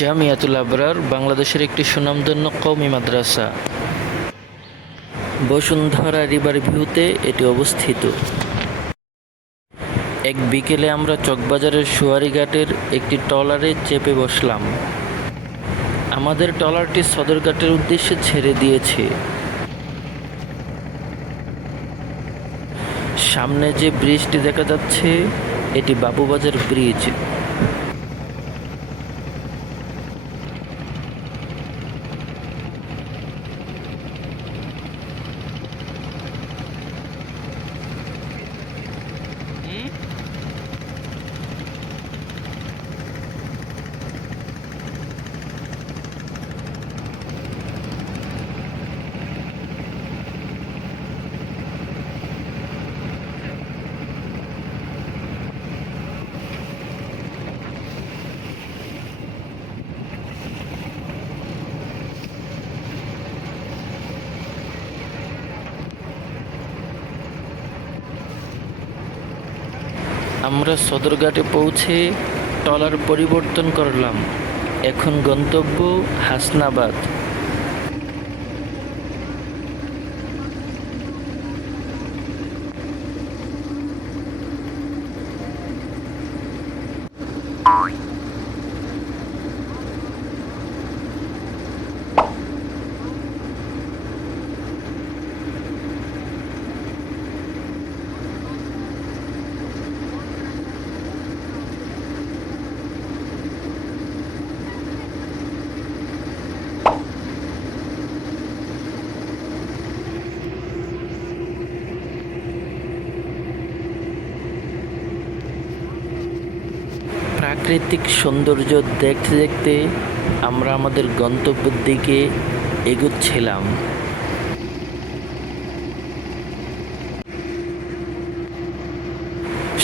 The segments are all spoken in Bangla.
জামিয়াতুল আবরার বাংলাদেশের একটি সুনামধন্য কওমি মাদ্রাসা। বসুন্ধরা রিভার ভিউতে এটি অবস্থিত। এক বিকেলে আমরা চকবাজারের সুয়ারিঘাটের একটি ট্রলারে চেপে বসলাম। আমাদের ট্রলারটি সদরঘাটের উদ্দেশ্যে ছেড়ে দিয়েছে। সামনে যে ব্রিজটি দেখা যাচ্ছে, এটি বাবুবাজার ব্রিজ। আমরা সদরঘাটে পৌঁছে টলার পরিবর্তন করলাম। এখন গন্তব্য হাসনাবাদ। প্রাকৃতিক সৌন্দর্য দেখতে দেখতে আমরা আমাদের গন্তব্যের দিকে এগোচ্ছিলাম।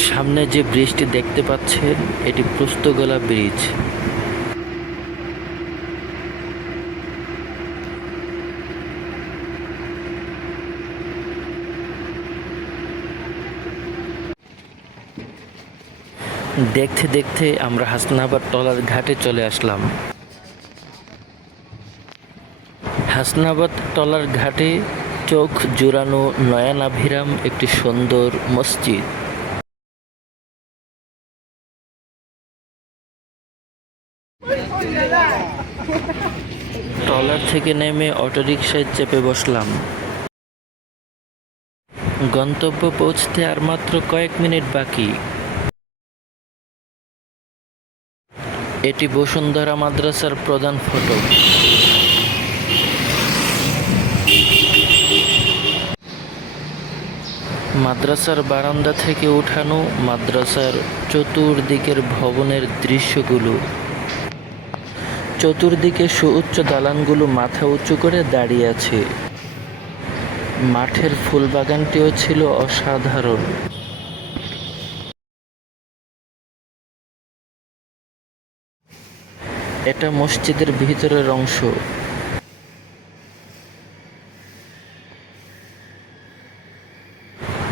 সামনে যে ব্রিজটি দেখতে পাচ্ছেন, এটি প্রস্তগোলা ব্রিজ। দেখতে দেখতে আমরা হাসনাবাদ টলার ঘাটে চলে আসলাম। হাসনাবাদ টলার ঘাটে চোখ জোড়ানো নয়নাভিরাম একটি সুন্দর মসজিদ। ট্রলার থেকে নেমে অটোরিকশায় চেপে বসলাম। গন্তব্য পৌঁছতে আর মাত্র কয়েক মিনিট বাকি। এটি বসুন্ধরা মাদ্রাসার প্রধান ফটক মাদ্রাসার বারান্দা থেকে উঠানো মাদ্রাসার চতুর্দিকের ভবনের দৃশ্যগুলো। চতুর্দিকে সুউচ্চ দালানগুলো মাথা উঁচু করে দাঁড়িয়ে আছে। মাঠের ফুলবাগানটিও ছিল অসাধারণ। এটা মসজিদের ভিতরের অংশ।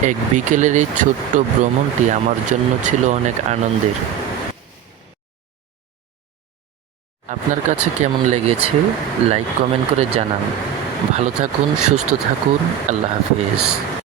এক বিকেলের এই ছোট্ট ভ্রমণটি আমার জন্য ছিল অনেক আনন্দের। আপনার কাছে কেমন লেগেছে? লাইক, কমেন্ট করে জানান। ভালো থাকুন, সুস্থ থাকুন। আল্লাহ হাফেজ।